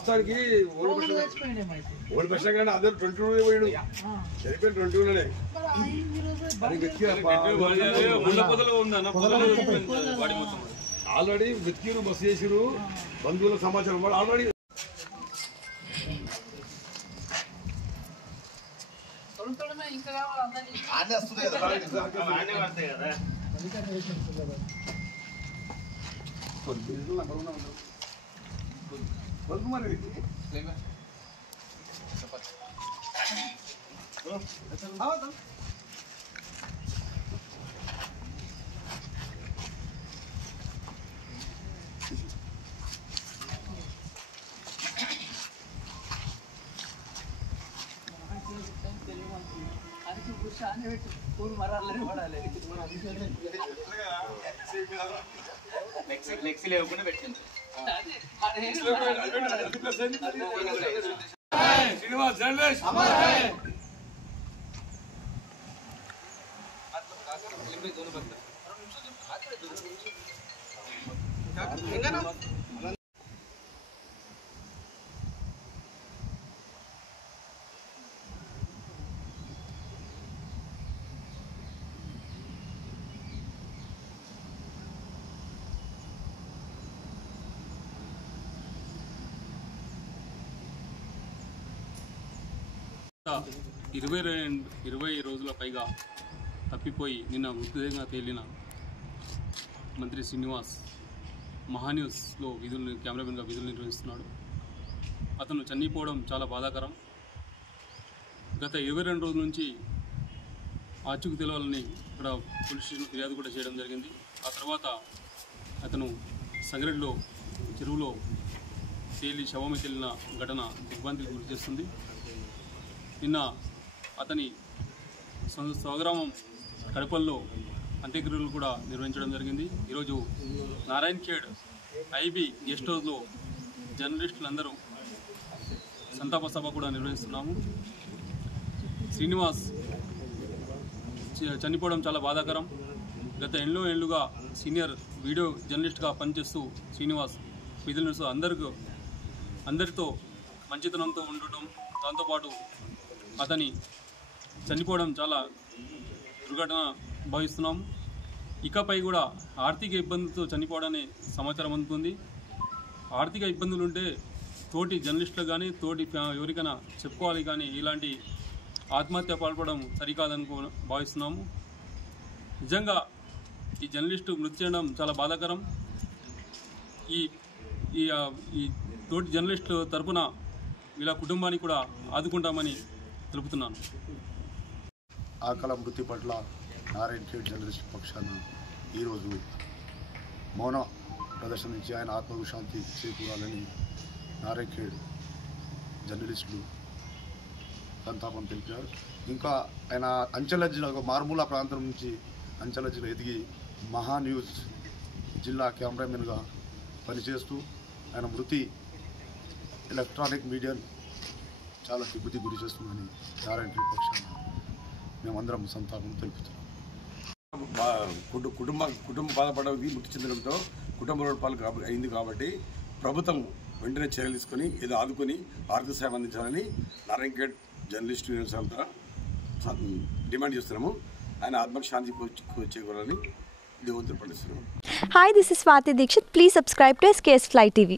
వాస్తవానికి old bus కానీ అందరూ 22 పోయాడు చనిపోయిన 22లోనే ఆల్రెడీ వెతికిరు బస్సు చేసిరు బంధువుల సమాచారం వాడు ఆల్రెడీ ఇరవై రోజుల పైగా తప్పిపోయి నిన్న మృతదేహంగా తేలిన మంత్రి శ్రీనివాస్ మహాన్యూస్లో కెమెరామెన్గా విధులు నిర్వహిస్తున్నాడు. అతను చనిపోవడం చాలా బాధాకరం. గత 22 రోజుల నుంచి ఆచూకు తెలవాలని ఇక్కడ పోలీస్ స్టేషన్ ఫిర్యాదు కూడా చేయడం జరిగింది. ఆ తర్వాత అతను సంగారెడ్డిలో చెరువులో శవమై తేలిన ఘటన దిగ్భ్రాంతికి గురి చేస్తుంది. నిన్న అతని స్వగ్రామం కడపల్లో అంత్యక్రియలు కూడా నిర్వహించడం జరిగింది. ఈరోజు నారాయణ్ ఖేడ్ ఐబీ గెస్ట్ హౌస్లో జర్నలిస్టులందరూ సంతాప సభ కూడా నిర్వహిస్తున్నాము. శ్రీనివాస్ చనిపోవడం చాలా బాధాకరం. గత ఏళ్ళుగా సీనియర్ వీడియో జర్నలిస్ట్గా పనిచేస్తూ శ్రీనివాస్ విధులు నిర్వహిస్తూ అందరితో మంచితనంతో ఉండటం, దాంతోపాటు అతని చనిపోవడం చాలా దుర్ఘటన భావిస్తున్నాము. ఇకపై కూడా ఆర్థిక ఇబ్బందులతో చనిపోవడనే సమాచారం అందుతుంది. ఆర్థిక ఇబ్బందులు ఉంటే తోటి జర్నలిస్టులకు కానీ తోటి ఎవరికైనా చెప్పుకోవాలి, కానీ ఇలాంటి ఆత్మహత్య పాల్పడడం సరికాదనుకో భావిస్తున్నాము. నిజంగా ఈ జర్నలిస్టు మృతి చెందడం చాలా బాధాకరం. ఈ తోటి జర్నలిస్టు తరపున వీళ్ళ కుటుంబానికి కూడా ఆదుకుంటామని తెలుపుతున్నాను. ఆకల మృతి పట్ల నారాయణ్ ఖేడ్ జర్నలిస్ట్ పక్షాన ఈరోజు మౌన ప్రదర్శన నుంచి ఆయన ఆత్మకు శాంతి చేకూరాలని నారాయణ్ ఖేడ్ జర్నలిస్టులు సంతాపం తెలిపారు. ఇంకా ఆయన అంచెల జిల్లా మారుమూల ప్రాంతం నుంచి అంచెల జిల్లా ఎదిగి మహాన్యూస్ జిల్లా కెమెరామెన్గా పనిచేస్తూ ఆయన మృతి ఎలక్ట్రానిక్ మీడియాను చాలా దిగ్గుతి గురి చేస్తుందని నారాయణ ఖేడ్ పక్షాన మేమందరం సంతాపం తెలుపుతున్నాం. కుటుంబం బాధపడేది మృతి చెందడంతో కుటుంబ పాలు అయింది కాబట్టి ప్రభుత్వం వెంటనే చర్యలు తీసుకొని ఏదో ఆదుకొని ఆర్థిక సాయం అందించాలని నారాయణ్ ఖేడ్ జర్నలిస్ట్ యూనియన్స్ అంతా డిమాండ్ చేస్తున్నాము. ఆయన ఆత్మకు శాంతి చేకూరాలని దేవుని పండిస్తున్నాము. Hi, this is Swati Dikshit. Please subscribe to SKS Fly TV.